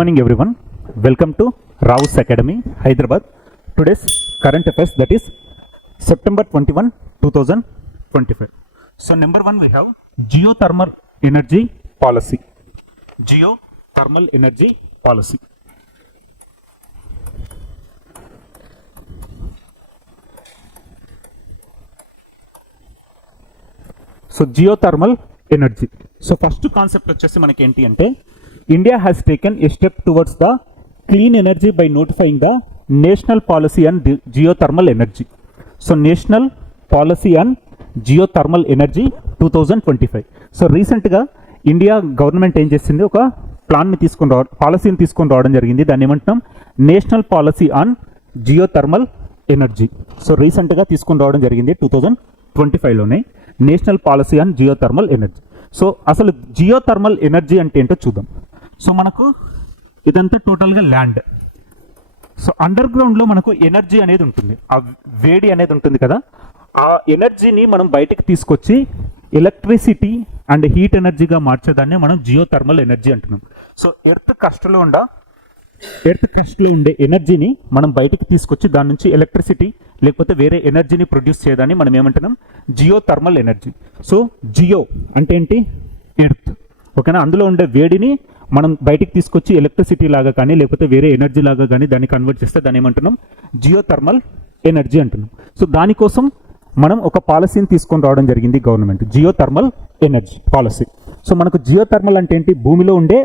morning everyone. Welcome to Rao's Academy, Hyderabad. Today's current affairs, that is September 21, 2025. So number 1 we have geothermal energy policy. Geothermal energy policy. So geothermal energy. So first concept వచ్చేసి మనకి ఏంటి అంటే India has taken a step towards the clean energy by notifying the national policy on geothermal energy. So national policy on geothermal energy 2025. So రీసెంట్గా India government ఏం చేసింది, ఒక ప్లాన్ని తీసుకొని పాలసీని తీసుకొని రావడం జరిగింది. దాన్ని ఏమంటున్నాం, national policy on geothermal energy. So రీసెంట్గా తీసుకొని రావడం జరిగింది 2025లోనే national policy on geothermal energy. So అసలు జియోథర్మల్ ఎనర్జీ అంటే ఏంటో చూద్దాం. సో మనకు ఇదంతా టోటల్గా ల్యాండ్. సో అండర్ గ్రౌండ్లో మనకు ఎనర్జీ అనేది ఉంటుంది, ఆ వేడి అనేది ఉంటుంది కదా, ఆ ఎనర్జీని మనం బయటకు తీసుకొచ్చి ఎలక్ట్రిసిటీ అండ్ హీట్ ఎనర్జీగా మార్చేదాన్ని మనం జియోథర్మల్ ఎనర్జీ అంటున్నాం. సో ఎర్త్ క్రస్ట్లో ఉండే ఎనర్జీని మనం బయటకు తీసుకొచ్చి దాని నుంచి ఎలక్ట్రిసిటీ లేకపోతే వేరే ఎనర్జీని ప్రొడ్యూస్ చేయడాన్ని మనం ఏమంటున్నాం, జియోథర్మల్ ఎనర్జీ. సో జియో అంటే ఏంటి, ఎర్త్, ఓకేనా. అందులో ఉండే వేడిని మనం బయటికి తీసుకొచ్చి ఎలక్ట్రిసిటీ లాగా కానీ లేకపోతే వేరే ఎనర్జీ లాగా కానీ దాన్ని కన్వర్ట్ చేస్తే దాన్ని ఏమంటున్నాం, జియోథర్మల్ ఎనర్జీ అంటున్నాం. సో దానికోసం మనం ఒక పాలసీని తీసుకొని రావడం జరిగింది government, geothermal energy policy. So మనకు జియోథర్మల్ అంటే ఏంటి, భూమిలో ఉండే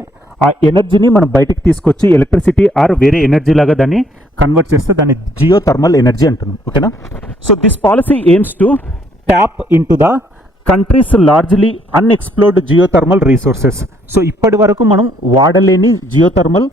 ఆ ఎనర్జీని మనం బయటికి తీసుకొచ్చి ఎలక్ట్రిసిటీ ఆర్ వేరే ఎనర్జీ లాగా దాన్ని కన్వర్ట్ చేస్తే దాన్ని జియోథర్మల్ ఎనర్జీ అంటున్నాం, ఓకేనా. So this policy AIIMS to tap in to the countries largely unexplored geothermal resources. So ఇప్పటి వరకు మనం వాడలేని జియోథర్మల్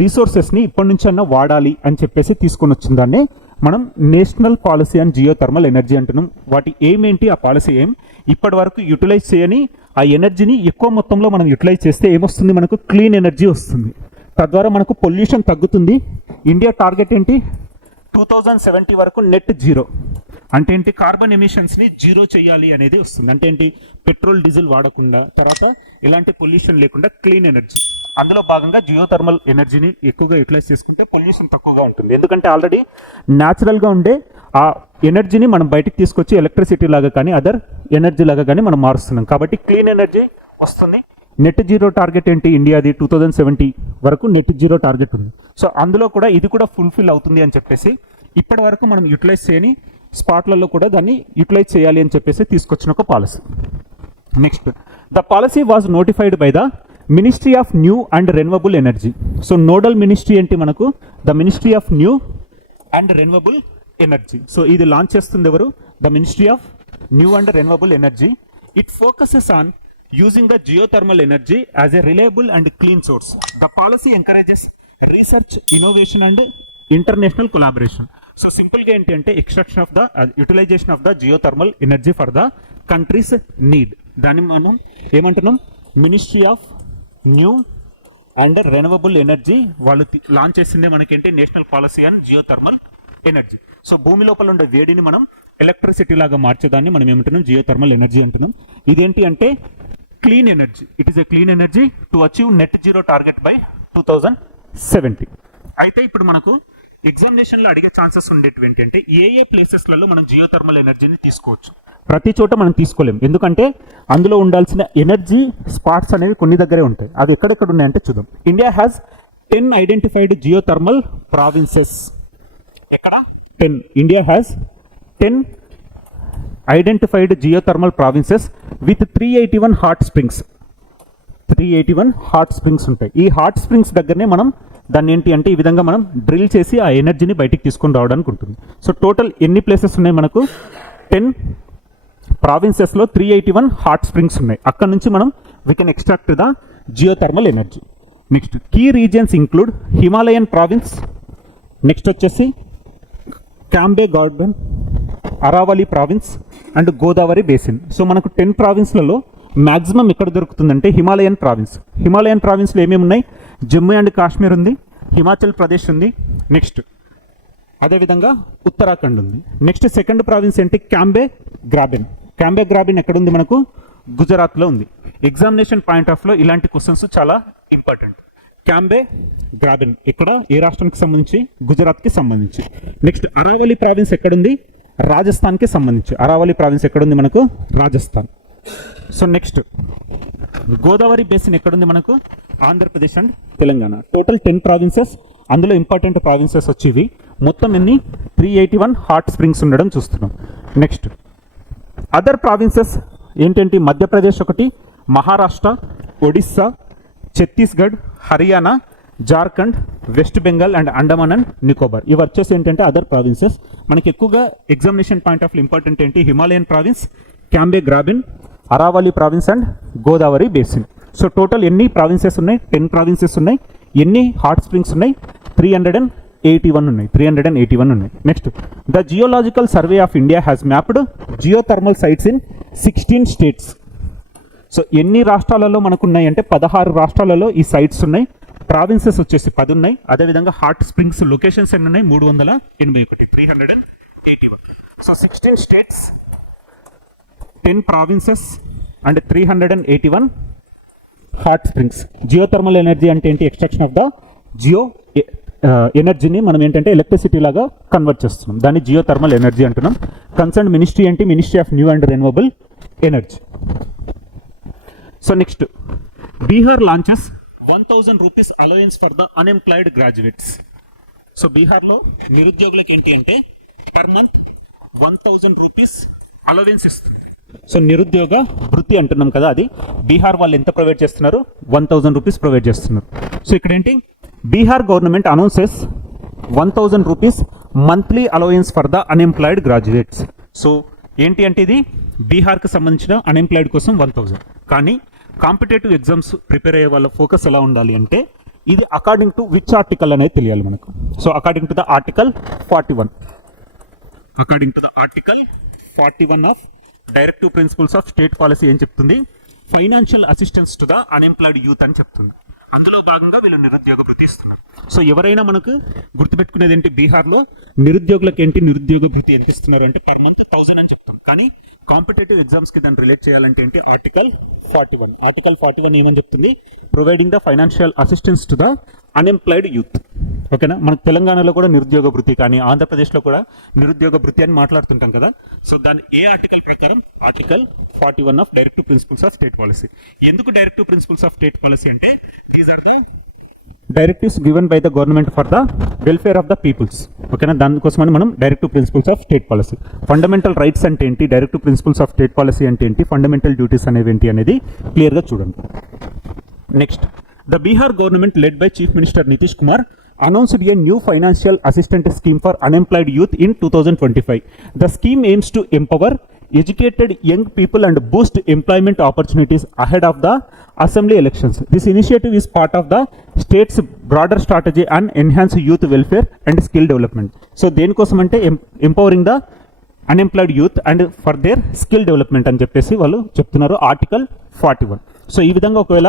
రీసోర్సెస్ని ఇప్పటి నుంచి అన్నా వాడాలి అని చెప్పేసి తీసుకొని వచ్చిన దాన్ని మనం national policy and geothermal energy అంటున్నాం. వాటి ఎయిమ్ ఏంటి, ఆ పాలసీ ఎయిమ్ ఇప్పటి వరకు యూటిలైజ్ చేయని ఆ ఎనర్జీని ఎక్కువ మొత్తంలో మనం యూటిలైజ్ చేస్తే ఏమొస్తుంది, మనకు క్లీన్ ఎనర్జీ వస్తుంది. తద్వారా మనకు పొల్యూషన్ తగ్గుతుంది. ఇండియా టార్గెట్ ఏంటి, 2070 వరకు నెట్ జీరో. అంటే ఏంటి, కార్బన్ ఎమిషన్స్ని జీరో చేయాలి అనేది వస్తుంది. అంటే ఏంటి, పెట్రోల్ డీజిల్ వాడకుండా, తర్వాత ఎలాంటి పొల్యూషన్ లేకుండా క్లీన్ ఎనర్జీ. అందులో భాగంగా జియోథర్మల్ ఎనర్జీని ఎక్కువగా యూటిలైజ్ చేసుకుంటే పొల్యూషన్ తక్కువగా ఉంటుంది. ఎందుకంటే ఆల్రెడీ న్యాచురల్గా ఉండే ఆ ఎనర్జీని మనం బయటికి తీసుకొచ్చి ఎలక్ట్రిసిటీ లాగా కానీ అదర్ ఎనర్జీ లాగా కానీ మనం మారుస్తున్నాం. కాబట్టి క్లీన్ ఎనర్జీ వస్తుంది. నెట్ జీరో టార్గెట్ ఏంటి, ఇండియాది 2070 వరకు నెట్ జీరో టార్గెట్ ఉంది. సో అందులో కూడా ఇది కూడా ఫుల్ఫిల్ అవుతుంది అని చెప్పేసి ఇప్పటి వరకు మనం యూటిలైజ్ చేయని స్పాట్లలో కూడా దాన్ని యూటిలైజ్ చేయాలి అని చెప్పేసి తీసుకొచ్చిన ఒక policy. Next, the policy was notified by the ministry of new and renewable energy. So nodal ministry ఏంటి మనకు, the ministry of new and renewable energy. So ఇది లాంచ్ చేస్తుంది ఎవరు, the ministry of new and renewable energy. It focuses on using the geothermal energy as a reliable and clean source. The policy encourages research, innovation and international collaboration. So simple ga enti ante extraction of the utilization of the geothermal energy for the country's need. Dani manam emantunnam, Ministry of New and Renewable Energy వాళ్ళు launch చేసిందే మనకేంటి, national policy and geothermal energy. So భూమి లోపల ఉండే వేడిని మనం electricity లాగా మార్చేదాన్ని మనం ఏమంటున్నాం, జియోథర్మల్ ఎనర్జీ అంటున్నాం. ఇదేంటి అంటే clean energy. It is a clean energy to achieve net zero target by 2070. అయితే ఇప్పుడు మనకు ఎగ్జామినేషన్లో అడిగే ఛాన్సెస్ ఉండేటువంటి అంటే ఏ ప్లేసెస్లలో మనం జియోథర్మల్ ఎనర్జీని తీసుకోవచ్చు. ప్రతి చోట మనం తీసుకోలేం, ఎందుకంటే అందులో ఉండాల్సిన ఎనర్జీ స్పాట్స్ అనేవి కొన్ని దగ్గరే ఉంటాయి. అది ఎక్కడెక్కడ ఉన్నాయంటే చూద్దాం. India has 10 identified geothermal provinces. ఎక్కడ 10, India has 10 identified geothermal provinces with 381 hot springs. 381 hot springs ఉంటాయి. ఈ హాట్ స్ప్రింగ్స్ దగ్గరనే మనం దాన్ని ఏంటి అంటే ఈ విధంగా మనం డ్రిల్ చేసి ఆ ఎనర్జీని బయటికి తీసుకొని రావడానికి ఉంటుంది. సో టోటల్ ఎన్ని ప్లేసెస్ ఉన్నాయి మనకు, 10 ప్రావిన్సెస్లో 381 హాట్ స్ప్రింగ్స్ ఉన్నాయి. అక్కడ నుంచి మనం we can extract the geothermal energy. Next, key regions include Himalayan province, next వచ్చేసి Cambay garden, Aravalli province and Godavari basin. So మనకు 10 ప్రావిన్స్లలో మ్యాక్సిమం ఎక్కడ దొరుకుతుందంటే హిమాలయన్ ప్రావిన్స్. హిమాలయన్ ప్రావిన్స్లో ఏమేమి ఉన్నాయి, జమ్మూ అండ్ కాశ్మీర్ ఉంది, హిమాచల్ ప్రదేశ్ ఉంది, నెక్స్ట్ అదేవిధంగా ఉత్తరాఖండ్ ఉంది. నెక్స్ట్ సెకండ్ ప్రావిన్స్ ఏంటి, కాంబే గ్రాబెన్. కాంబే గ్రాబెన్ ఎక్కడ ఉంది మనకు, గుజరాత్లో ఉంది. ఎగ్జామినేషన్ పాయింట్ ఆఫ్లో ఇలాంటి క్వశ్చన్స్ చాలా ఇంపార్టెంట్. కాంబే గ్రాబెన్ ఇక్కడ ఏ రాష్ట్రానికి సంబంధించి? గుజరాత్కి సంబంధించి. నెక్స్ట్ అరావలి ప్రావిన్స్ ఎక్కడుంది? రాజస్థాన్కి సంబంధించి. అరావలి ప్రావిన్స్ ఎక్కడుంది మనకు? Rajasthan. So next Godavari basin ఎక్కడుంది మనకు? Andhra Pradesh and Telangana. Total 10 provinces. అందులో ఇంపార్టెంట్ ప్రావిన్సెస్ వచ్చేవి. మొత్తం ఎన్ని? 381 హాట్ స్ప్రింగ్స్ ఉండడం చూస్తున్నాం. నెక్స్ట్ అదర్ ప్రావిన్సెస్ ఏంటంటే మధ్యప్రదేశ్ ఒకటి, మహారాష్ట్ర, ఒడిస్సా, ఛత్తీస్గఢ్, హర్యానా, జార్ఖండ్, వెస్ట్ బెంగాల్ అండ్ అండమాన్ అండ్ నికోబార్. ఇవి వచ్చేసి ఏంటంటే అదర్ ప్రావిన్సెస్. మనకి ఎక్కువగా ఎగ్జామినేషన్ పాయింట్ ఆఫ్ ఇంపార్టెంట్ ఏంటి? Himalayan province, Cambay graben, Aravalli province and Godavari basin. So total ఎన్ని ప్రావిన్సెస్ ఉన్నాయి? 10 ప్రావిన్సెస్ ఉన్నాయి. ఎన్ని హాట్ స్ప్రింగ్స్ ఉన్నాయి? 381 ఉన్నాయి. 381 ఉన్నాయి. Next the geological survey of India has mapped geothermal sites in 16 states. So ఎన్ని రాష్ట్రాలలో మనకు ఉన్నాయి అంటే 16 రాష్ట్రాలలో ఈ సైట్స్ ఉన్నాయి. ప్రావిన్సెస్ వచ్చేసి 10 ఉన్నాయి. అదేవిధంగా హాట్ స్ప్రింగ్స్ లొకేషన్స్ ఎన్ని ఉన్నాయి? 381. 381. So 16 states, 10 provinces and 381 hot springs. Geothermal energy అంటే ఏంటి? ఎక్స్ట్రాక్షన్ ఆఫ్ ద జియో ఎనర్జీని మనం ఏంటంటే ఎలక్ట్రిసిటీ లాగా కన్వర్ట్ చేస్తున్నాం. దాన్ని జియోథర్మల్ ఎనర్జీ అంటున్నాం. కన్సర్న్ మినిస్ట్రీ ఏంటి? Ministry of new and renewable energy. So next Bihar launches 1000 rupees allowance for the unemployed graduates. So బీహార్లో నిరుద్యోగులకు ఏంటి అంటే పర్ మంత్ 1000 రూపీస్ అలవెన్స్ ఇస్తుంది. సో నిరుద్యోగ భృతి అంటున్నాం కదా, అది బీహార్ వాళ్ళు ఎంత ప్రొవైడ్ చేస్తున్నారు? 1000 రూపీస్ ప్రొవైడ్ చేస్తున్నారు. సో ఇక్కడ ఏంటి? Bihar government announces 1000 rupees monthly allowance for the unemployed graduates. So ఏంటి అంటే ఇది బీహార్కి సంబంధించిన అన్ఎంప్లాయిడ్ కోసం 1000. కానీ కాంపిటేటివ్ ఎగ్జామ్స్ ప్రిపేర్ అయ్యే వాళ్ళ ఫోకస్ ఎలా ఉండాలి అంటే ఇది అకార్డింగ్ టు విచ్ ఆర్టికల్ అనేది తెలియాలి మనకు. So according to the article 41. According to the article 41 of directive principles of state policy ఏం చెప్తుంది? Financial assistance to the unemployed youth అని చెప్తుంది. అందులో భాగంగా వీళ్ళు నిరుద్యోగ భృతి ఇస్తున్నారు. సో ఎవరైనా మనకు గుర్తుపెట్టుకునేది ఏంటి? బీహార్లో నిరుద్యోగులకు ఏంటి నిరుద్యోగ భృతి ఎంత ఇస్తున్నారు అంటే పర్ మంత్ 1000 అని చెప్తాం. కానీ కాంపిటేటివ్ ఎగ్జామ్స్కి దాన్ని రిలేట్ చేయాలంటే ఏంటి? ఆర్టికల్ 41. ఆర్టికల్ 41 ఏమని చెప్తుంది? Providing the financial assistance to the unemployed youth. ఓకేనా? మనకు తెలంగాణలో కూడా నిరుద్యోగ భృతి, కానీ ఆంధ్రప్రదేశ్లో కూడా నిరుద్యోగ భృతి అని మాట్లాడుతుంటాం కదా. సో దాని ఏ ఆర్టికల్ ప్రకారం? Article 41 of directive principles of state policy. ఎందుకు directive principles of state policy అంటే these are the directives given by the government for the welfare of the peoples. ఓకేనా? దానికోసమని మనం directive principles of state policy. Fundamental rights అంటే ఏంటి? Directive principles of state policy అంటే ఏంటి? Fundamental duties అనేవి ఏంటి అనేది క్లియర్గా చూడండి. Next the Bihar government led by chief minister Nitish Kumar announced a new financial assistance scheme for unemployed youth in 2025. The scheme aims to empower educated young people and boost employment opportunities ahead of the assembly elections. This initiative is part of the state's broader strategy on enhance youth welfare and skill development. So దేనికోసం అంటే empowering the unemployed youth and for their skill development అని చెప్పేసి వాళ్ళు చెప్తున్నారు. Article 41. So ఈ విధంగా ఒకవేళ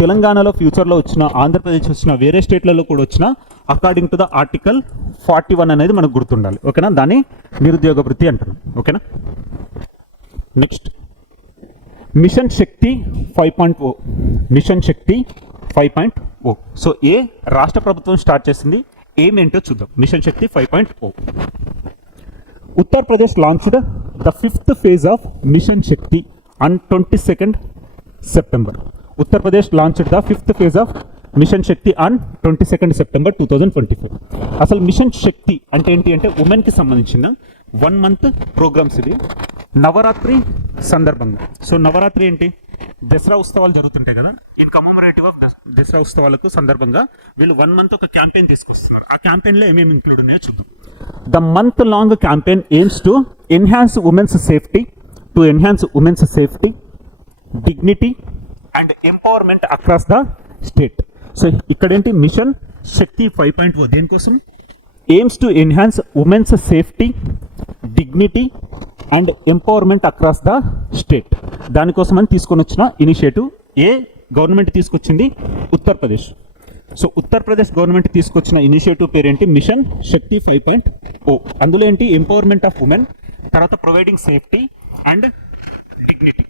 తెలంగాణలో ఫ్యూచర్లో వచ్చిన, ఆంధ్రప్రదేశ్ వచ్చిన, వేరే స్టేట్లలో కూడా వచ్చిన అకార్డింగ్ టు ద ఆర్టికల్ 41 అనేది మనకు గుర్తుండాలి. ఓకేనా? దాన్ని నిరుద్యోగ భృతి అంటున్నాం. ఓకేనా? Next mission Shakti 5.0. Mission Shakti 5.0. So ఏ రాష్ట్ర ప్రభుత్వం స్టార్ట్ చేసింది, ఏమేంటో చూద్దాం. Mission Shakti 5.0. Uttar Pradesh launched the 5th phase of mission Shakti on 22nd September. Uttar Pradesh launched the 5th phase of mission Shakti on 22nd September 2025. అసలు మిషన్ శక్తి అంటే ఏంటి అంటే ఉమెన్కి సంబంధించిన 1 month ప్రోగ్రామ్స్. ఇది నవరాత్రి సందర్భంగా. సో నవరాత్రి ఏంటి? దసరా ఉత్సవాలు జరుగుతుంటాయి కదా. ఇన్ కమమరేటివ్ ఆఫ్ దసరా ఉత్సవాలకు సందర్భంగా వీళ్ళు 1 month ఒక క్యాంపెయిన్ తీసుకొస్తారు. ఆ క్యాంపెయిన్లో ఏమేమి ఇంక్లూడ్ ఉన్నాయో చూద్దాం. The month long campaign aims to enhance women's safety, dignity and empowerment across the state. So ఇక్కడేంటి? మిషన్ శక్తి 5.0 దేనికోసం? Aims to enhance women's safety, dignity and empowerment across the state. దానికోసం అని తీసుకొని వచ్చిన ఇనిషియేటివ్. ఏ గవర్నమెంట్ తీసుకొచ్చింది? ఉత్తరప్రదేశ్. సో ఉత్తరప్రదేశ్ గవర్నమెంట్ తీసుకొచ్చిన initiative పేరేంటి? మిషన్ శక్తి 5.0. అందులో ఏంటి? ఎంపవర్మెంట్ ఆఫ్ ఉమెన్, తర్వాత providing safety and dignity.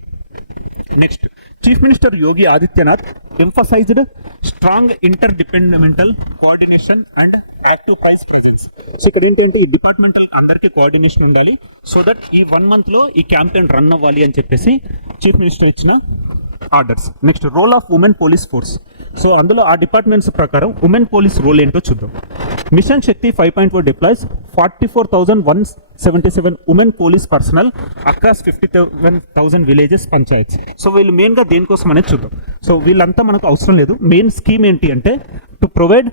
Next chief minister Yogi Adityanath emphasised strong interdepartmental coordination and active price presence. So ఇక్కడ ఏంటంటే ఈ డిపార్ట్మెంటల్ అందరికీ కోఆర్డినేషన్ ఉండాలి, సో దట్ ఈ 1 month లో ఈ క్యాంపెయిన్ రన్ అవ్వాలి అని చెప్పేసి చీఫ్ మినిస్టర్ ఇచ్చిన orders. Next role of women police force. So అందులో ఆ డిపార్ట్మెంట్స్ ప్రకారం ఉమెన్ పోలీస్ రోల్ ఏంటో చూద్దాం. Mission Shakti 5.4 deploys 44,177 women police personnel across 57,000 villages panchayats. So వీళ్ళు మెయిన్గా దేనికోసం అనేది చూద్దాం. సో వీళ్ళంతా మనకు అవసరం లేదు. మెయిన్ స్కీమ్ ఏంటి అంటే to provide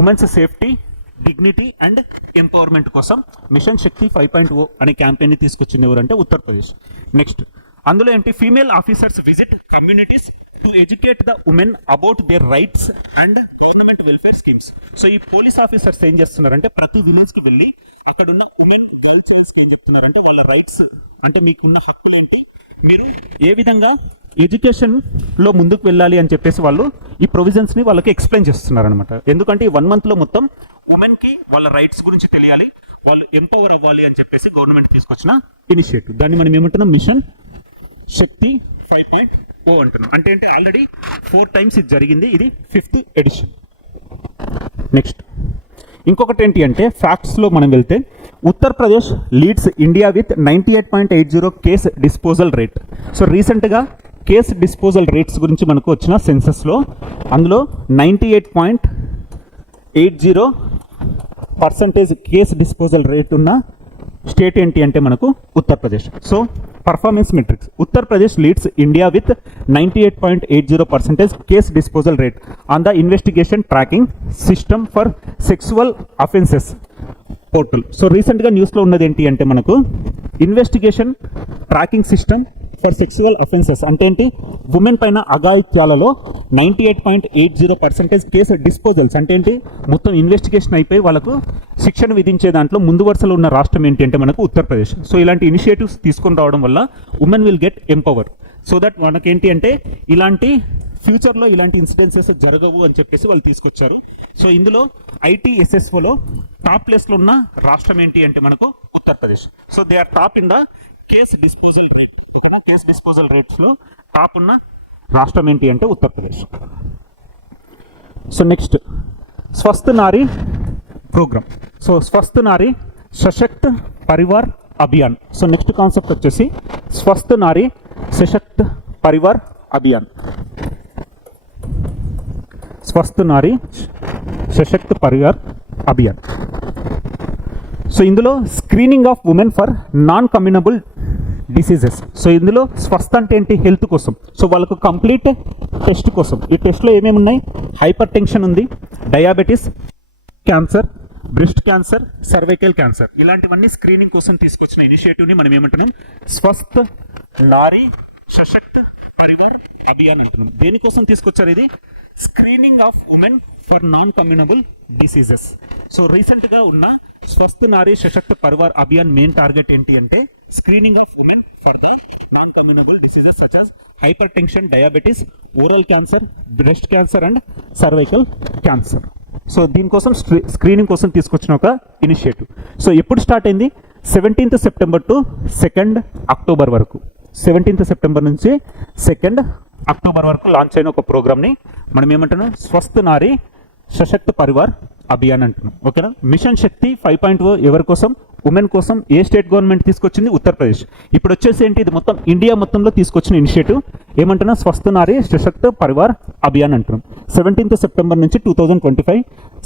women's safety, dignity and empowerment కోసం మిషన్ శక్తి 5.0 అనే క్యాంపెయిన్ని తీసుకొచ్చింది ఎవరంటే ఉత్తరప్రదేశ్. నెక్స్ట్ అందులో ఏంటి female officers visit communities to educate the women about their rights and government welfare schemes. So ఈ పోలీస్ ఆఫీసర్స్ ఏం చేస్తున్నారంటే ప్రతి విలేజ్కి వెళ్ళి అక్కడ ఉన్న ఉమెన్ గర్ల్ చైల్డ్స్కి ఏం చెప్తున్నారంటే వాళ్ళ రైట్స్ అంటే మీకున్న హక్కులు ఏంటి, మీరు ఏ విధంగా ఎడ్యుకేషన్లో ముందుకు వెళ్ళాలి అని చెప్పేసి వాళ్ళు ఈ ప్రొవిజన్స్ని వాళ్ళకి ఎక్స్ప్లెయిన్ చేస్తున్నారనమాట. ఎందుకంటే ఈ 1 monthలో మొత్తం ఉమెన్కి వాళ్ళ రైట్స్ గురించి తెలియాలి, వాళ్ళు ఎంపవర్ అవ్వాలి అని చెప్పేసి గవర్నమెంట్ తీసుకొచ్చిన ఇనిషియేటివ్. దాన్ని మనం ఏమంటున్నాం మిషన్ శక్తి 5.0 అంటున్నాం. అంటే ఏంటి ఆల్రెడీ 4 times ఇది జరిగింది, ఇది 5th ఎడిషన్. నెక్స్ట్ ఇంకొకటి ఏంటి అంటే ఫ్యాక్ట్స్లో మనం వెళ్తే Uttar Pradesh leads India with 98.80 case disposal rate. So రీసెంట్గా కేస్ డిస్పోజల్ రేట్స్ గురించి మనకు వచ్చిన సెన్సస్లో అందులో 98.80% కేస్ డిస్పోజల్ రేట్ ఉన్న స్టేట్ ఏంటి అంటే మనకు Uttar Pradesh. So performance metrics Uttar Pradesh leads India with 98.80% case disposal rate on the investigation tracking system for sexual offences portal. So రీసెంట్గా న్యూస్లో ఉన్నది ఏంటి అంటే మనకు investigation tracking system for sexual offences అంటే ఏంటి ఉమెన్ పైన అఘాయిత్యాలలో 98.80% కేసు డిస్పోజల్స్ అంటే ఏంటి మొత్తం ఇన్వెస్టిగేషన్ అయిపోయి వాళ్ళకు శిక్షణ విధించే దాంట్లో ముందు వరుసలో ఉన్న రాష్ట్రం ఏంటి అంటే మనకు ఉత్తరప్రదేశ్. సో ఇలాంటి ఇనిషియేటివ్స్ తీసుకొని రావడం వల్ల women will get empower, so that మనకేంటి అంటే ఇలాంటి ఫ్యూచర్లో ఇలాంటి ఇన్సిడెన్సెస్ జరగవు అని చెప్పేసి వాళ్ళు తీసుకొచ్చారు. సో ఇందులో ITSSOలో టాప్ ప్లేస్లో ఉన్న రాష్ట్రం ఏంటి అంటే మనకు Uttar Pradesh. So they are top in the case disposal rate. ఓకేనా, కేస్ డిస్పోజల్ రేట్స్లో టాప్ ఉన్న రాష్ట్రం ఏంటి అంటే ఉత్తరప్రదేశ్. సో నెక్స్ట్ స్వస్థ్ నారీ programme. So Swasth Nari Sashakt Parivar Abhiyan. So next concept వచ్చేసి స్వస్థ్ నారీ సశక్త్ పరివార్ అభియాన్. స్వస్థ్ నారీ సశక్త్ పరివార్ అభియాన్. సో ఇందులో screening of women for non communicable diseases. So ఇందులో స్వస్థ అంటే ఏంటి హెల్త్ కోసం. సో వాళ్ళకు కంప్లీట్ టెస్ట్ కోసం. ఈ టెస్ట్లో ఏమేమి ఉన్నాయి, హైపర్ టెన్షన్ ఉంది, diabetes, cancer, breast cancer, cervical cancer, ఇలాంటివన్నీ స్క్రీనింగ్ కోసం తీసుకొచ్చిన ఇనిషియేటివ్ని మనం ఏమంటున్నాం స్వస్థ్ నారీ సశక్త్ పరివార్ అభియాన్ అంటున్నాం. దేనికోసం తీసుకొచ్చారు ఇది screening of women for non communicable diseases. So రీసెంట్గా ఉన్న స్వస్థ్ నారీ సశక్త్ పరివార్ అభియాన్ మెయిన్ టార్గెట్ ఏంటి అంటే screening of women for the non communicable diseases such as hypertension, diabetes, oral cancer, breast cancer and cervical cancer. So దీనికోసం screening కోసం తీసుకొచ్చిన ఒక initiative. So ఎప్పుడు start అయింది 17th September to 2nd October వరకు. 17th September నుంచి 2nd October వరకు launch అయిన ఒక ప్రోగ్రామ్ని మనం ఏమంటున్నాం స్వస్థ్ నారీ సశక్త్ పరివార్ అభియాన్ అంటున్నాం. ఓకేనా. మిషన్ శక్తి 5.0 ఎవరి కోసం, ఉమెన్ కోసం. ఏ స్టేట్ గవర్నమెంట్ తీసుకొచ్చింది, ఉత్తరప్రదేశ్. ఇప్పుడు వచ్చేసి ఏంటి ఇది మొత్తం ఇండియా మొత్తంలో తీసుకొచ్చిన ఇనిషియేటివ్ ఏమంటున్నా స్వస్థ్ నారీ సశక్త్ పరివార్ అభియాన్ అంటున్నాం. 17th September నుంచి 2025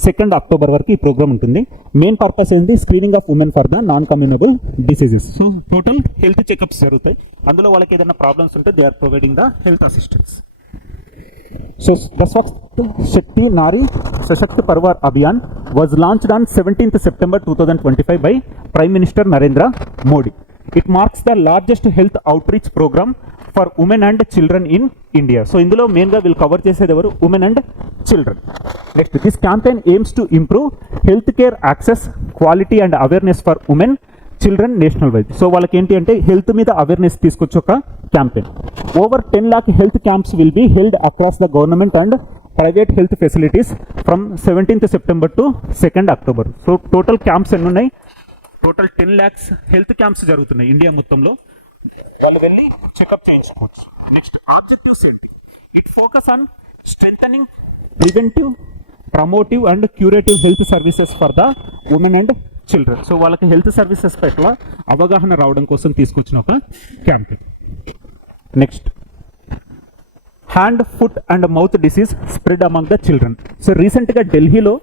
2nd October వరకు ఈ ప్రోగ్రామ్ ఉంటుంది. మెయిన్ పర్పస్ ఏంటి screening of women for the non communicable diseases. So total health checkups జరుగుతాయి. అందులో వాళ్ళకి ఏదైనా ప్రాబ్లమ్స్ ఉంటే they are providing the health assistance. So the Swasth Shakti Nari Sashakt Parvar Abhiyan was launched on 17th September 2025 by Prime Minister Narendra Modi. It marks the largest health outreach program for women and children in India. So ఇందులో మెయిన్గా వీళ్ళు cover చేసేది ఎవరు, women and children. Next this campaign aims to improve health care access, quality and awareness for women, children national wide. So వాళ్ళకి ఏంటి అంటే health మీద awareness తీసుకొచ్చి ఒక campaign. Over 10 lakh health camps will be held across the government and private health facilities from 17th September to 2nd October. So total camps ఎన్ని ఉన్నాయి, total 10 lakhs health camps జరుగుతున్నాయి India మొత్తంలో. వాళ్ళు వెళ్ళి checkup చేయించుకోవచ్చు. Next objectives ఏంటి? It focus on strengthening preventive, promotive and curative health services for the women and children. So వాళ్ళకి health services పట్ల అవగాహన రావడం కోసం తీసుకొచ్చిన ఒక campaign. Next hand, foot and mouth disease spread among the children. So రీసెంట్గా ఢిల్లీలో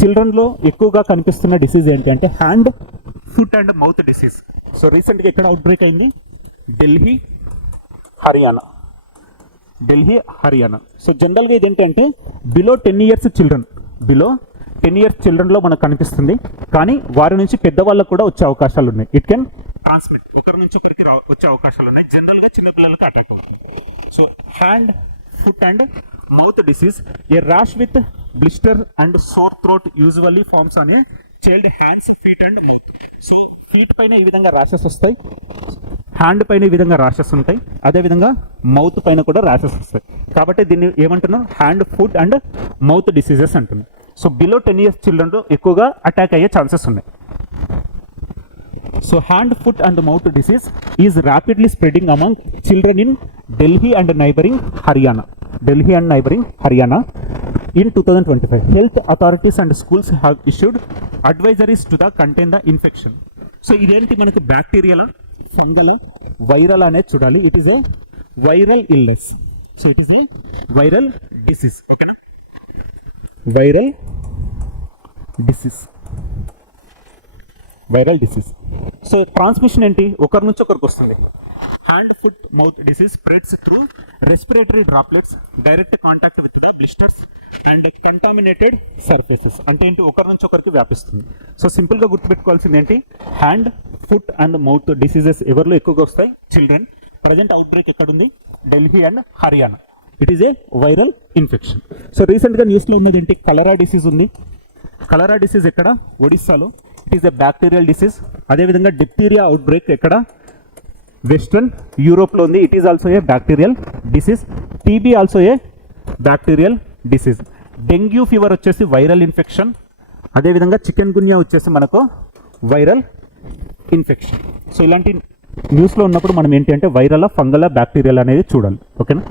చిల్డ్రన్లో ఎక్కువగా కనిపిస్తున్న డిసీజ్ ఏంటి అంటే hand, foot and mouth disease. So రీసెంట్గా ఎక్కడ అవుట్బ్రేక్ అయింది? ఢిల్లీ, హర్యానా. ఢిల్లీ, హర్యానా. సో జనరల్గా ఇది ఏంటంటే below 10 years children, below 10 years చిల్డ్రన్లో మనకు కనిపిస్తుంది, కానీ వారి నుంచి పెద్దవాళ్ళకు కూడా వచ్చే అవకాశాలు ఉన్నాయి. ఇట్ కెన్ ట్రాన్స్మిట్, ఒకరి నుంచి ఒకరికి వచ్చే అవకాశాలు ఉన్నాయి. జనరల్గా చిన్నపిల్లలకి అటాక్ అవుతుంది. So hand, foot and mouth disease, a rash with blister and sore throat usually forms అనే child hands, feet and mouth. So feet పైన ఈ విధంగా ర్యాషెస్ వస్తాయి, హ్యాండ్ పైన ఈ విధంగా ర్యాషెస్ ఉంటాయి, అదేవిధంగా మౌత్ పైన కూడా ర్యాషెస్ వస్తాయి. కాబట్టి దీన్ని ఏమంటున్నాం? Hand, foot and mouth diseases అంటున్నాం. సో బిలో 10 years చిల్డ్రన్లో ఎక్కువగా అటాక్ అయ్యే ఛాన్సెస్ ఉన్నాయి. So hand, foot and mouth disease is rapidly spreading among children in Delhi and neighbouring Haryana. Delhi and neighbouring Haryana. In 2025, health authorities and schools have issued advisories to the contain the infection. So ఇదేంటి మనకి bacterial, fungal, viral అనేది చూడాలి. It is a viral illness. So it is a viral disease. ఓకేనా? Viral disease, viral disease. So transmission ఏంటి? ఒకరి నుంచి ఒకరికి వస్తుంది. Hand, foot, mouth disease spreads through respiratory droplets, direct contact with the blisters and contaminated surfaces. అంటే ఏంటి? ఒకరి నుంచి ఒకరికి వ్యాపిస్తుంది. సో సింపుల్గా గుర్తుపెట్టుకోవాల్సింది ఏంటి? Hand, foot and mouth diseases ఎవరిలో ఎక్కువగా వస్తాయి? చిల్డ్రన్. ప్రజెంట్ అవుట్ బ్రేక్ ఎక్కడుంది? Delhi and Haryana. It is a viral infection. So రీసెంట్గా న్యూస్లో ఉన్నది ఏంటి? కలరా డిసీజ్ ఉంది. కలరా డిసీజ్ ఎక్కడ? ఒడిస్సాలో. It is a bacterial disease. అదేవిధంగా డిప్టీరియా అవుట్ బ్రేక్ ఎక్కడ? వెస్ట్రన్ యూరోప్లో ఉంది. It is also a bacterial disease. TB also a bacterial disease. Dengue fever వచ్చేసి వైరల్ ఇన్ఫెక్షన్. అదేవిధంగా చికెన్ గున్యా వచ్చేసి మనకు వైరల్ ఇన్ఫెక్షన్. సో ఇలాంటి న్యూస్లో ఉన్నప్పుడు మనం ఏంటి అంటే వైరల్, ఫంగల్, బ్యాక్టీరియల్ అనేది చూడాలి. ఓకేనా?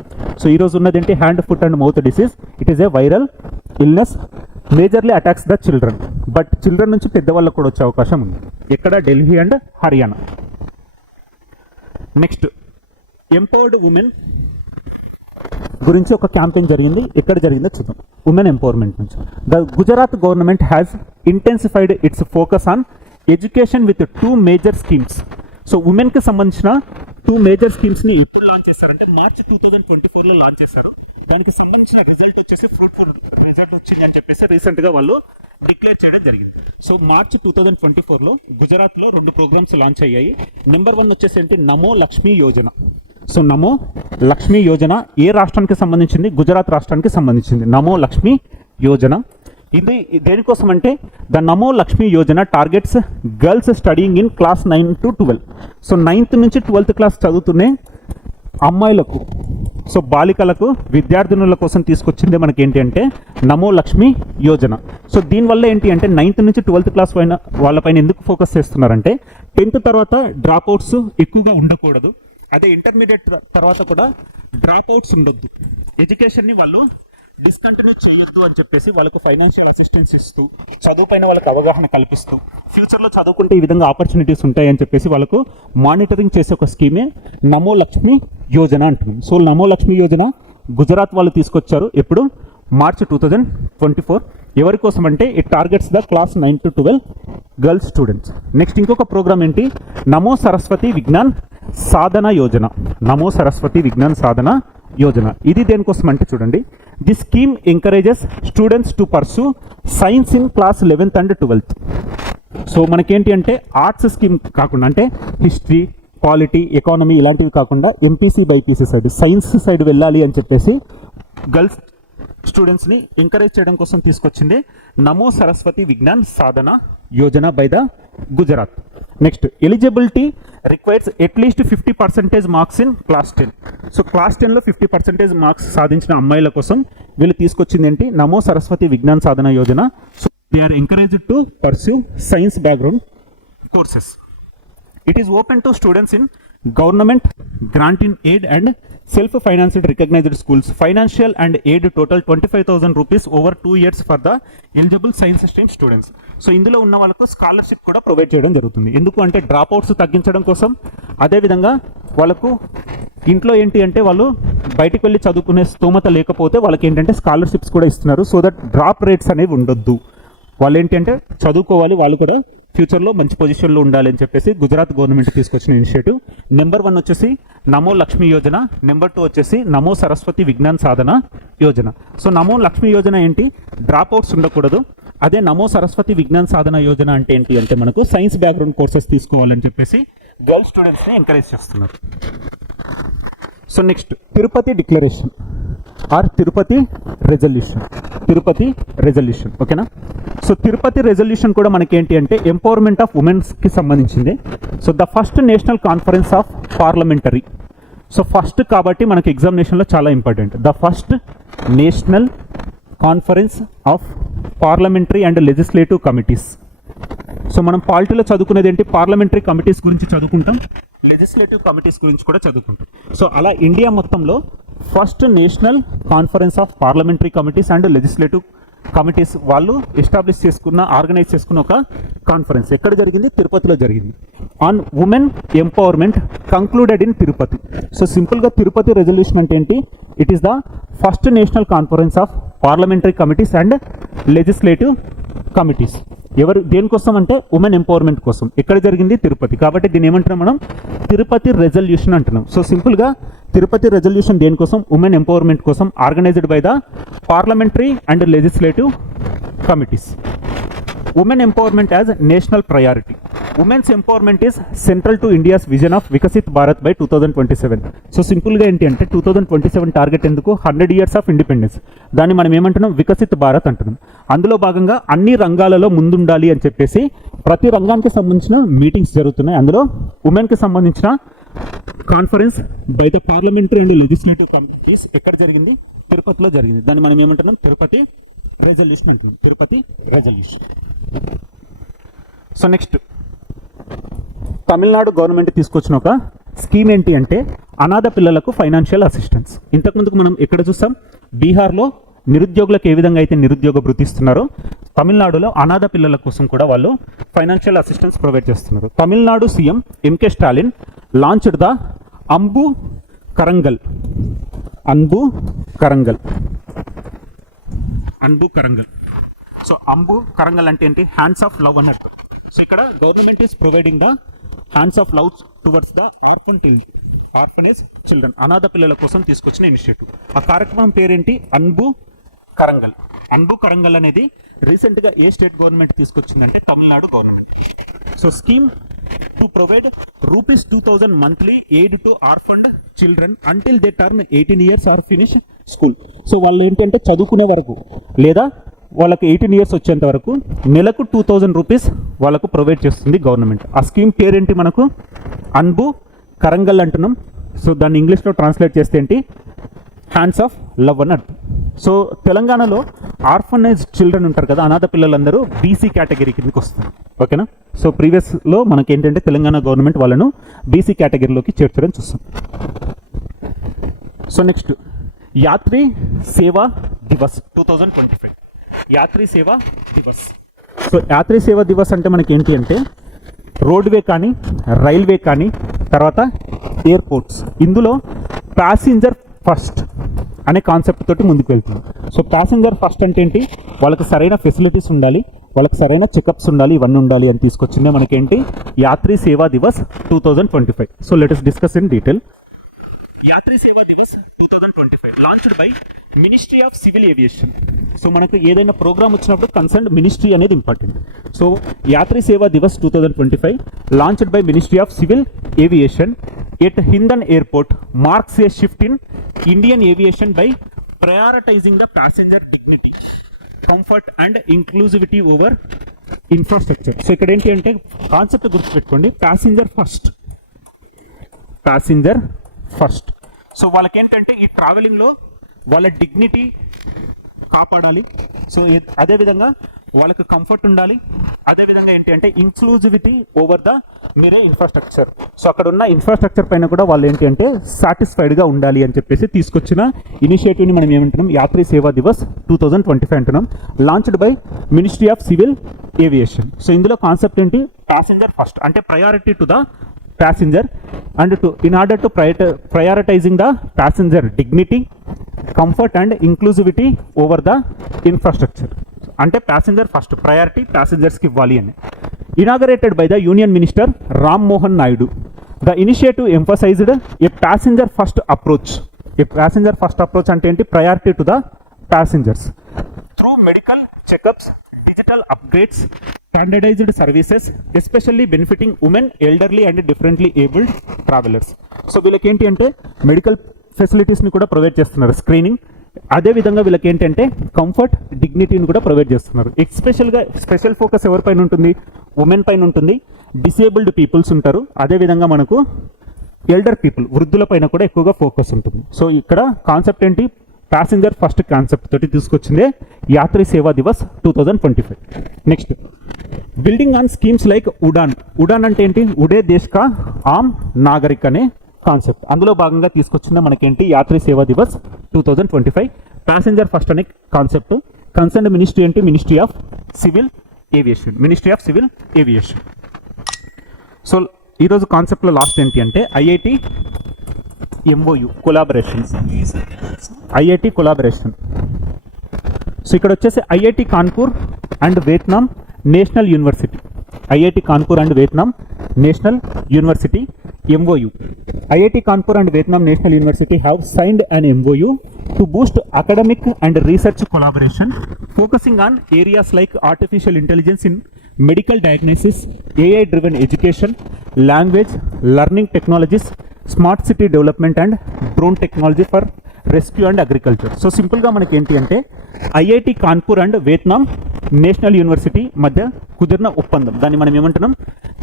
సో ఈరోజు ఉన్నది ఏంటి? Hand, foot and mouth disease. It is a viral illness, majorly attacks the children. But children నుంచి పెద్దవాళ్ళకు కూడా వచ్చే అవకాశం ఉంది. ఎక్కడ? Delhi and Haryana. Next empowered women గురించి ఒక క్యాంపెయిన్ జరిగింది. ఎక్కడ జరిగిందో చూద్దాం. ఉమెన్ ఎంపవర్మెంట్ నుంచి. The Gujarat government has intensified it's focus on education with 2 major schemes. So ఉమెన్కి సంబంధించిన 2 major స్కీమ్స్ని ఎప్పుడు లాంచ్ చేశారంటే మార్చి 2024లో లాంచ్ చేశారు. దానికి సంబంధించిన రిజల్ట్ వచ్చేసి ఫ్రూట్ఫుల్ రిజల్ట్ వచ్చింది అని చెప్పేసి రీసెంట్గా వాళ్ళు డిక్లేర్ చేయడం జరిగింది. సో మార్చి 2024లో గుజరాత్లో 2 ప్రోగ్రామ్స్ లాంచ్ అయ్యాయి. నెంబర్ 1 వచ్చేసి ఏంటి? నమో లక్ష్మీ యోజన. సో నమో లక్ష్మీ యోజన ఏ రాష్ట్రానికి సంబంధించింది? గుజరాత్ రాష్ట్రానికి సంబంధించింది. నమో లక్ష్మీ యోజన ఇది దేనికోసం అంటే the Namo Lakshmi Yojana targets girls studying in class 9 to 12. So 9th నుంచి 12th క్లాస్ చదువుతున్న అమ్మాయిలకు, సో బాలికలకు, విద్యార్థినుల కోసం తీసుకొచ్చింది మనకి ఏంటి అంటే నమో లక్ష్మీ యోజన. సో దీనివల్ల ఏంటి అంటే 9th నుంచి 12th క్లాస్ పైన వాళ్ళపైన ఎందుకు ఫోకస్ చేస్తున్నారంటే 10th తర్వాత డ్రాప్ అవుట్స్ ఎక్కువగా ఉండకూడదు. అదే ఇంటర్మీడియట్ తర్వాత కూడా డ్రాప్ అవుట్స్ ఉండొద్దు. ఎడ్యుకేషన్ని వాళ్ళు డిస్కంటిన్యూ చేయొద్దు అని చెప్పేసి వాళ్ళకు ఫైనాన్షియల్ అసిస్టెన్స్ ఇస్తూ, చదువు పైన వాళ్ళకి అవగాహన కల్పిస్తూ, ఫ్యూచర్లో చదువుకుంటే ఈ విధంగా ఆపర్చునిటీస్ ఉంటాయని చెప్పేసి వాళ్ళకు మానిటరింగ్ చేసే ఒక స్కీమే నమో లక్ష్మీ యోజన అంటున్నాం. సో నమో లక్ష్మీ యోజన గుజరాత్ వాళ్ళు తీసుకొచ్చారు. ఎప్పుడు? మార్చి 2024. ఎవరి కోసం అంటే it targets the class 9 to 12 girls students. Next ఇంకొక ప్రోగ్రామ్ ఏంటి? నమో సరస్వతి విజ్ఞాన్ సాధన యోజన. నమో సరస్వతి విజ్ఞాన్ సాధన యోజన. ఇది దేనికోసం అంటే చూడండి, the scheme encourages students to pursue science in class 11th and 12th. So మనకేంటి అంటే ఆర్ట్స్ స్కీమ్ కాకుండా, అంటే హిస్టరీ, పాలిటీ, ఎకానమీ ఇలాంటివి కాకుండా MPC BiPC side, science side వెళ్ళాలి అని చెప్పేసి గర్ల్స్ స్టూడెంట్స్ని ఎంకరేజ్ చేయడం కోసం తీసుకొచ్చింది Namo Saraswati Vigyan Sadhana Yojana by the Gujarat. Next eligibility requires at least 50% marks in class 10. So class 10లో 50% మార్క్స్ సాధించిన అమ్మాయిల కోసం వీళ్ళు తీసుకొచ్చింది ఏంటి? Namo Saraswati Vigyan Sadhana Yojana. So they are encouraged to pursue science background courses. It is open to students in government grant in aid and self financed recognised schools financial and aid total 25,000 rupees over 2 years for the eligible science stream students. So ఇందులో ఉన్న వాళ్ళకు scholarship కూడా provide చేయడం జరుగుతుంది. ఎందుకు అంటే drop outs తగ్గించడం కోసం, అదేవిధంగా వాళ్ళకు ఇంట్లో ఏంటి అంటే వాళ్ళు బయటికి వెళ్ళి చదువుకునే స్తోమత లేకపోతే వాళ్ళకి ఏంటంటే స్కాలర్షిప్స్ కూడా ఇస్తున్నారు. సో దట్ డ్రాప్ రేట్స్ అనేవి ఉండొద్దు. వాళ్ళు ఏంటి అంటే చదువుకోవాలి, వాళ్ళు కూడా ఫ్యూచర్లో మంచి పొజిషన్లో ఉండాలి అని చెప్పేసి గుజరాత్ గవర్నమెంట్ తీసుకొచ్చిన ఇనిషియేటివ్. నెంబర్ 1 వచ్చేసి నమో లక్ష్మీ యోజన, నెంబర్ 2 వచ్చేసి నమో సరస్వతి విజ్ఞాన్ సాధన యోజన. సో నమో లక్ష్మీ యోజన ఏంటి, డ్రాప్ అవుట్స్ ఉండకూడదు. అదే నమో సరస్వతి విజ్ఞాన్ సాధన యోజన అంటే ఏంటి అంటే మనకు సైన్స్ బ్యాక్గ్రౌండ్ కోర్సెస్ తీసుకోవాలని చెప్పేసి గర్ల్ స్టూడెంట్స్ని ఎంకరేజ్ చేస్తున్నారు. So next Tirupati declaration or Tirupati resolution ఓకేనా. సో తిరుపతి రెజల్యూషన్ కూడా మనకి ఏంటి అంటే ఎంపవర్మెంట్ ఆఫ్ ఉమెన్స్కి సంబంధించింది. So the first national conference of parliamentary. So first కాబట్టి మనకి ఎగ్జామినేషన్లో చాలా important. The first national conference of parliamentary and legislative committees. So మనం పాలిటీలో చదువుకునేది ఏంటి, పార్లమెంటరీ కమిటీస్ గురించి చదువుకుంటాం, లెజిస్లేటివ్ కమిటీస్ గురించి కూడా చదువుకుంటాం. సో అలా ఇండియా మొత్తంలో first national conference of parliamentary committees and legislative committees వాళ్ళు ఎస్టాబ్లిష్ చేసుకున్న, ఆర్గనైజ్ చేసుకున్న ఒక కాన్ఫరెన్స్ ఎక్కడ జరిగింది, తిరుపతిలో జరిగింది. On women empowerment concluded in Tirupati. So సింపుల్గా తిరుపతి రెజల్యూషన్ అంటే ఏంటి, it is the first national conference of parliamentary committees and legislative committees. ఎవరు దేనికోసం అంటే ఉమెన్ ఎంపవర్మెంట్ కోసం. ఎక్కడ జరిగింది, తిరుపతి. కాబట్టి దీన్ని ఏమంటున్నాం మనం, తిరుపతి రెజల్యూషన్ అంటున్నాం. సో సింపుల్గా తిరుపతి రెజల్యూషన్ దేనికోసం, ఉమెన్ ఎంపవర్మెంట్ కోసం, organised by the parliamentary and legislative committees. Women empowerment as national priority. Women's empowerment is central to India's vision of Viksit Bharat by 2027. So సింపుల్గా ఏంటి అంటే 2027 టార్గెట్ ఎందుకు, 100 years ఆఫ్ ఇండిపెండెన్స్. దాన్ని మనం ఏమంటున్నాం, వికసిత్ భారత్ అంటున్నాం. అందులో భాగంగా అన్ని రంగాలలో ముందుండాలి అని చెప్పేసి ప్రతి రంగానికి సంబంధించిన మీటింగ్స్ జరుగుతున్నాయి. అందులో ఉమెన్కి సంబంధించిన conference by the parliamentary and legislative committees ఎక్కడ జరిగింది, తిరుపతిలో జరిగింది. దాన్ని మనం ఏమంటున్నాం, తిరుపతి రెజల్యూషన్ అంటున్నాం, Tirupati resolution. So next Tamil Nadu government తీసుకొచ్చిన ఒక స్కీమ్ ఏంటి అంటే అనాథ పిల్లలకు ఫైనాన్షియల్ అసిస్టెన్స్. ఇంతకుముందుకు మనం ఎక్కడ చూస్తాం, బీహార్లో నిరుద్యోగులకు ఏ విధంగా అయితే నిరుద్యోగ భృతి ఇస్తున్నారో తమిళనాడులో అనాథ పిల్లల కోసం కూడా వాళ్ళు ఫైనాన్షియల్ అసిస్టెన్స్ ప్రొవైడ్ చేస్తున్నారు. Tamil Nadu CM MK Stalin launched the Anbu Karangal. So Anbu Karangal అంటే ఏంటి, హ్యాండ్స్ ఆఫ్ లవ్ అన్నట్టు. సో ఇక్కడ government is providing the hands of love towards the orphanage children, అనాథ పిల్లల కోసం తీసుకొచ్చిన ఇనిషియేటివ్. ఆ కార్యక్రమం పేరేంటి, అన్బు కరంగల్ అనేది రీసెంట్గా ఏ స్టేట్ గవర్నమెంట్ తీసుకొచ్చిందంటే Tamil Nadu government. So scheme to provide ₹2,000 monthly aid to orphaned children until they turn 18 years or finish school. So వాళ్ళు ఏంటంటే చదువుకునే వరకు లేదా వాళ్ళకి 18 years వచ్చేంత వరకు నెలకు 2,000 రూపీస్ వాళ్ళకు ప్రొవైడ్ చేస్తుంది గవర్నమెంట్. ఆ స్కీమ్ పేరేంటి మనకు, అన్బు కరంగల్ అంటున్నాం. సో దాన్ని ఇంగ్లీష్లో ట్రాన్స్లేట్ చేస్తే ఏంటి, హ్యాండ్స్ ఆఫ్ లవ్ అని అర్థం. సో తెలంగాణలో ఆర్ఫనైజ్ చిల్డ్రన్ ఉంటారు కదా, అనాథ పిల్లలందరూ బీసీ కేటగిరీ కిందకి వస్తారు ఓకేనా. సో ప్రీవియస్లో మనకి ఏంటంటే తెలంగాణ గవర్నమెంట్ వాళ్ళను బీసీ కేటగిరీలోకి చేర్చడం చూస్తాం. So next Yatri Seva Divas 2025. Yatri Seva Divas. So Yatri Seva Divas అంటే మనకి ఏంటి అంటే రోడ్వే కానీ, రైల్వే కానీ, తర్వాత ఎయిర్పోర్ట్స్, ఇందులో ప్యాసింజర్ ఫస్ట్ అనే కాన్సెప్ట్ తోటి ముందుకు వెళ్తుంది. సో ప్యాసింజర్ ఫస్ట్ అంటే ఏంటి, వాళ్ళకి సరైన ఫెసిలిటీస్ ఉండాలి, వాళ్ళకి సరైన చెకప్స్ ఉండాలి, ఇవన్నీ ఉండాలి అని తీసుకొచ్చిందే మనకేంటి, Yatri Seva Divas 2025. So let us discuss in detail. Yatri Seva Divas 2025 launched by ministry of civil aviation. So మనకు ఏదైనా ప్రోగ్రామ్ వచ్చినప్పుడు కన్సర్న్ మినిస్ట్రీ అనేది important. So Yatri Seva Divas 2025 launched by ministry of civil aviation at Hindon airport marks a shift in Indian aviation by prioritising the passenger dignity, comfort and inclusivity over infrastructure. So ఇక్కడ ఏంటి అంటే concept గుర్తుపెట్టుకోండి, passenger first. So వాళ్ళకి ఏంటంటే ఈ ట్రావెలింగ్లో వాళ్ళ dignity కాపాడాలి. So అదేవిధంగా వాళ్ళకి కంఫర్ట్ ఉండాలి, అదేవిధంగా ఏంటి అంటే ఇంక్లూజివిటీ ఓవర్ ద మీరే ఇన్ఫ్రాస్ట్రక్చర్. సో అక్కడ ఉన్న ఇన్ఫ్రాస్ట్రక్చర్ పైన కూడా వాళ్ళు ఏంటి అంటే సాటిస్ఫైడ్గా ఉండాలి అని చెప్పేసి తీసుకొచ్చిన ఇనిషియేటివ్ని మనం ఏమంటున్నాం, యాత్రి సేవా దివస్ 2025 అంటున్నాం, launched by ministry of civil aviation. So ఇందులో కాన్సెప్ట్ ఏంటి, ప్యాసింజర్ ఫస్ట్ అంటే priority to the passenger and in order to prioritizing the passenger dignity, comfort and inclusivity over the infrastructure. అంటే ప్యాసింజర్ ఫస్ట్ ప్రయారిటీ ప్యాసింజర్స్కి ఇవ్వాలి అని. Inaugurated by the union minister Ram Mohan Naidu. The initiative emphasised A passenger first approach. A passenger first approach అంటే ఏంటి, priority to the passengers through medical checkups, digital upgrades, standardized services, especially benefiting women, elderly and differently abled travelers. So వీళ్ళకి ఏంటి అంటే medical ఫెసిలిటీస్ని కూడా provide చేస్తున్నారు, screening. అదేవిధంగా వీళ్ళకి ఏంటంటే కంఫర్ట్, డిగ్నిటీని కూడా ప్రొవైడ్ చేస్తున్నారు. ఎస్పెషల్గా స్పెషల్ ఫోకస్ ఎవరిపైన ఉంటుంది, ఉమెన్ పైన ఉంటుంది, డిసేబుల్డ్ పీపుల్స్ ఉంటారు, అదేవిధంగా మనకు ఎల్డర్ పీపుల్ వృద్ధుల పైన కూడా ఎక్కువగా ఫోకస్ ఉంటుంది. సో ఇక్కడ కాన్సెప్ట్ ఏంటి, ప్యాసింజర్ ఫస్ట్ కాన్సెప్ట్ తోటి తీసుకొచ్చిందే Yatri Seva Divas 2025. Next building on schemes like Udan. Udan అంటే ఏంటి, ఉడే దేశ్ కా ఆమ్ నాగరిక్ అనే కాన్సెప్ట్. అందులో భాగంగా తీసుకొచ్చిందే మనకేంటి యాత్రి సేవా దివస్ 2025. ప్యాసింజర్ ఫస్ట్ అనే కాన్సెప్ట్. కన్సర్న్ మినిస్ట్రీ ఏంటి, ministry of civil aviation, ministry of civil aviation. So ఈరోజు కాన్సెప్ట్లో లాస్ట్ ఏంటి అంటే IIT MOU collaboration, IIT collaboration. So ఇక్కడ వచ్చేసి IIT Kanpur and Vietnam national university, IIT Kanpur and Vietnam national university MOU. IIT Kanpur and Vietnam National University have signed an MOU to boost academic and research collaboration, focusing on areas like artificial intelligence in medical diagnosis, AI-driven education, language, learning technologies, smart city development and drone technology for rescue and agriculture. So సింపుల్గా మనకి ఏంటి అంటే IIT Kanpur and Vietnam national university మధ్య కుదిరిన ఒప్పందం, దాన్ని మనం ఏమంటున్నాం,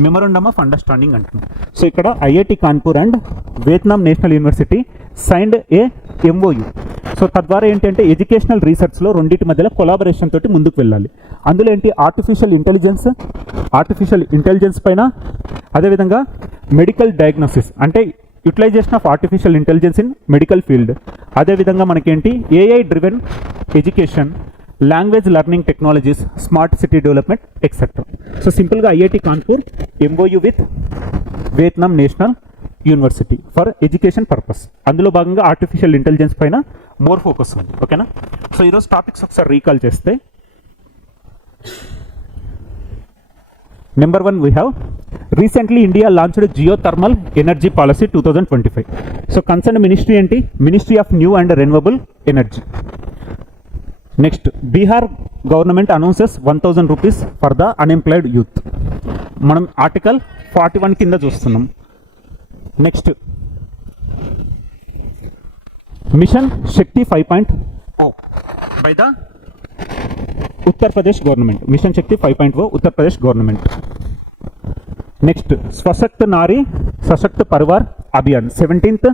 మెమోరండమ్ ఆఫ్ అండర్స్టాండింగ్ అంటున్నాం. సో ఇక్కడ IIT Kanpur and Vietnam national university signed a MOU. So తద్వారా ఏంటంటే ఎడ్యుకేషనల్ రీసెర్చ్లో రెండింటి మధ్యలో కొలాబరేషన్ తోటి ముందుకు వెళ్ళాలి. అందులో ఏంటి, ఆర్టిఫిషియల్ ఇంటెలిజెన్స్ పైన, అదేవిధంగా మెడికల్ డయాగ్నోసిస్ అంటే utilisation of artificial intelligence in medical field, అదేవిధంగా మనకేంటి AI driven education, language learning technologies, smart city development etcetera. So సింపుల్గా IIT Kanpur MOU with Vietnam national university for education purpose. అందులో భాగంగా artificial intelligence పైన more focus ఉంది. ఓకేనా. So ఈరోజు topics ఒకసారి రీకాల్ చేస్తే, number 1 we have recently India launched geothermal energy policy 2025. So concerned ministry ఏంటి, Ministry of New and Renewable Energy. Next, Bihar government announces 1000 rupees for the unemployed youth. మనం article 41 కింద చూస్తున్నాం. Next, mission Shakti 5.0 by the Uttar Pradesh government, mission Shakti 5.0 Uttar Pradesh government. Next, Swashakt Nari Sashakt Parivar Abhiyan 17th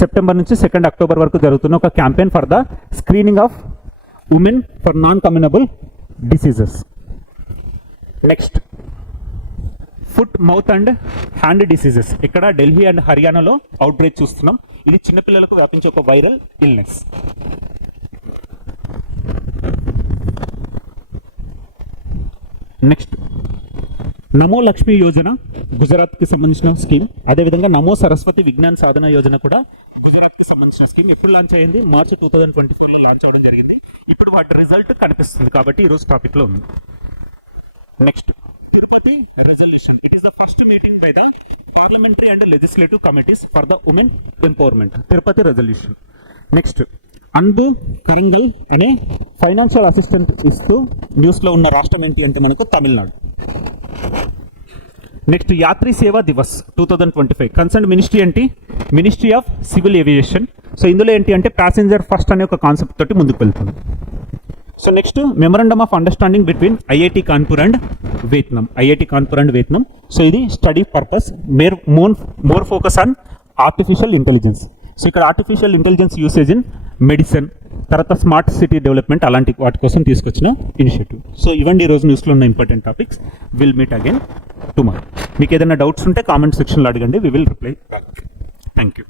September నుంచి 2nd October వరకు జరుగుతున్న ఒక campaign for the screening of women for non communicable diseases. Next, foot mouth and hand diseases. ఇక్కడ Delhi and హర్యానాలో outbreak చూస్తున్నాం. ఇది చిన్నపిల్లలకు వ్యాపించే ఒక వైరల్ ఇల్నెస్. నెక్స్ట్, నమో లక్ష్మీ యోజన గుజరాత్కి సంబంధించిన స్కీమ్, అదేవిధంగా నమో సరస్వతి విజ్ఞాన్ సాధన యోజన కూడా గుజరాత్కి సంబంధించిన స్కీమ్. ఎప్పుడు లాంచ్ అయ్యింది, మార్చి 2024లో లాంచ్ అవ్వడం జరిగింది. ఇప్పుడు వాటి రిజల్ట్ కనిపిస్తుంది కాబట్టి ఈరోజు టాపిక్లో ఉంది. Next, Tirupati resolution. It is the first meeting by the parliamentary and legislative committees for the women empowerment, Tirupati resolution. Next, Anbu Karangal అనే ఫైనాన్షియల్ అసిస్టెంట్ ఇస్తూ న్యూస్లో ఉన్న రాష్ట్రం ఏంటి అంటే మనకు Tamil Nadu. Next, Yatri Seva Divas 2025. Concern ministry ఏంటి, ministry of civil aviation. So ఇందులో ఏంటి అంటే ప్యాసింజర్ ఫస్ట్ అనే ఒక కాన్సెప్ట్ తోటి ముందుకు వెళ్తుంది. So next, memorandum of understanding between IIT Kanpur and Vietnam, IIT Kanpur and Vietnam. So ఇది study purpose, more focus on artificial intelligence. So ఇక్కడ artificial intelligence usage in medicine, తర్వాత స్మార్ట్ సిటీ డెవలప్మెంట్ అలాంటి వాటి కోసం తీసుకొచ్చిన ఇనిషియేటివ్. సో ఇవన్నీ ఈరోజు న్యూస్లో ఉన్న important topics. Will meet again tomorrow. మీకు ఏదైనా డౌట్స్ ఉంటే కామెంట్ సెక్షన్లో అడగండి, we will reply back. Thank you.